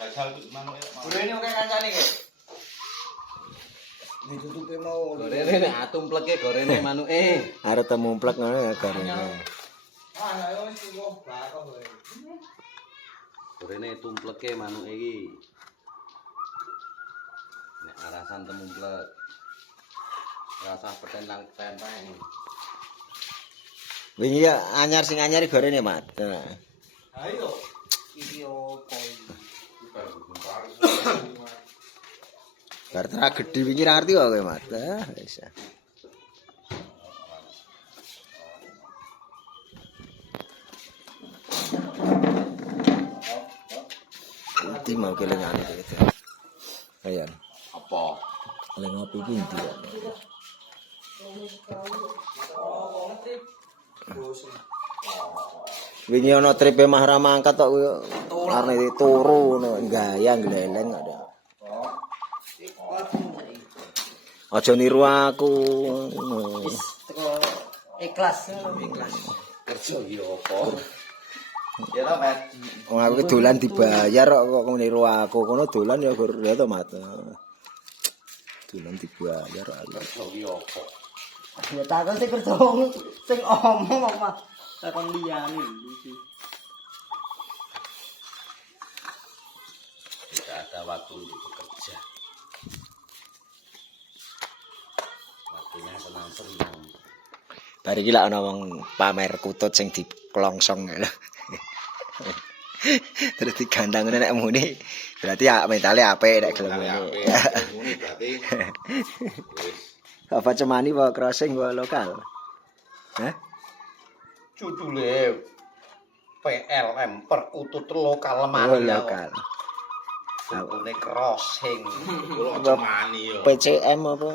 Jajal manuk mau. Gorene oke kancane iki. Ditutupe mau. Gorene nek atumpleke gorene manuke. Arep temumplek ngono ya gorene. Ah, ayo wis tunggu bakok kowe. Gorene tumpleke manuke iki. Nek arasan temumplek. Rasa petentang tenteng. Wingi ya anyar sing anyar gorene, Mat. Ayo. Iki opo iki? Karena gede wingi ra ngerti kok kowe, Mat. Wis. Inti mau kelengane gitu. Ayo. Apa? Leng ngopi iki inti. Wingi ana tripe Mahrama angkat tok arep turu ngono gaya gleleng ada. Aja niru aku. Ikhlas. Kerja iki opo? Ya ta, Mat. Wong aku dolan dibayar kok niru aku. Kono dolan ya gur ya to, Mat. Dolan dibayar aku. Kerja iki opo? Ya takon sing kerja sing omong kok mah takon liyane iki. Tidak ada waktu untuk bekerja. Waktunya senang-senang. Bar iki lak ana wong pamer kutut sing diklongsong lho. Terus digandang nek muni berarti ya mentale apik nek gelem ngene. Berarti Apa cemani bawa crossing bawa lokal? Hah? Judule PLM perkutut lokal Oh, lemari. lokal. Judule crossing. kula cemani yo. PCM apa?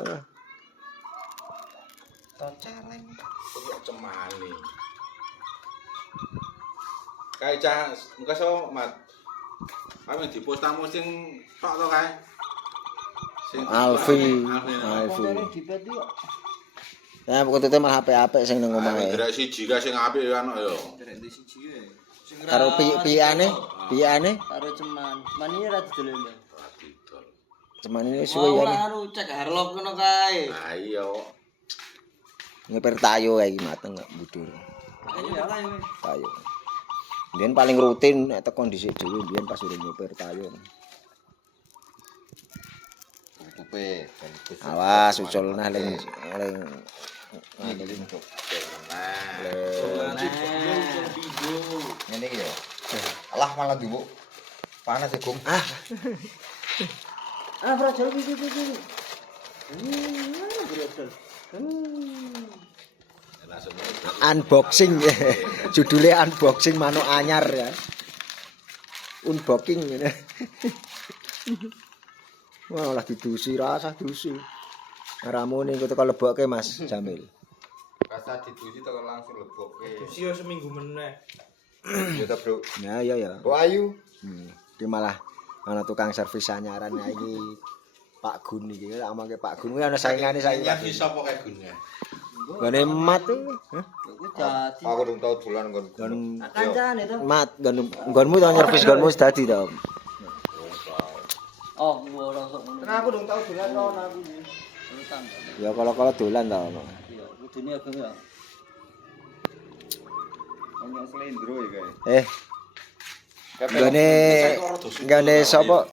Toceleng. Kula cemani. Kae cah muka so Mat. Kami dipostamu sing tok to kae. Sing Alfi. Kontene dipet yo. Nah, kutute mah HP-HP sing nang omahe. Drek siji kae sing apik kan yo. Derek di siji e. Sing Karo piyane? Karo ceman. Ceman iki ra didol lho. Radidol. Cemani suwe ya. Karo cek harlop ngono kae. Lah iya. Ngeper tayo kae iki mateng gak budur. Ayo ayo. Tayo. Mbiyen paling rutin nek teko dhisik dhewe mbiyen pas urung nyeper tayo. tutupe. Awas ucul nah ling Ngene iki ya. Alah malah dibu. Panas ya, Gum. Brojol iki. Brojol. unboxing judulnya unboxing manuk anyar ya. Unboxing ngene. Wah, lah didusi rasa dusi. Ramune engko teko lebokke Mas Jamil. Rasa didusi teko langsung lebokke. Dusi yo seminggu meneh. Ya ta, Bro. Ya ya ya. Oh ayu. Iki malah ana tukang servis anyaran iki Pak Gun iki. Tak omongke Pak Gun kuwi ana saingane saiki. Ya bisa kok kae Gun ya. Gone mat iki. Kuwi dadi. Aku durung tau dolan nggon. Kancane to. Mat nggonmu to servis nggonmu wis dadi to. Oh, ora sok ngono. Aku dong tau dolan to aku. Urutan. Ya kalau dolan to. Iya, kudune ageng ya. Ono slendro ya kae. Gone sapa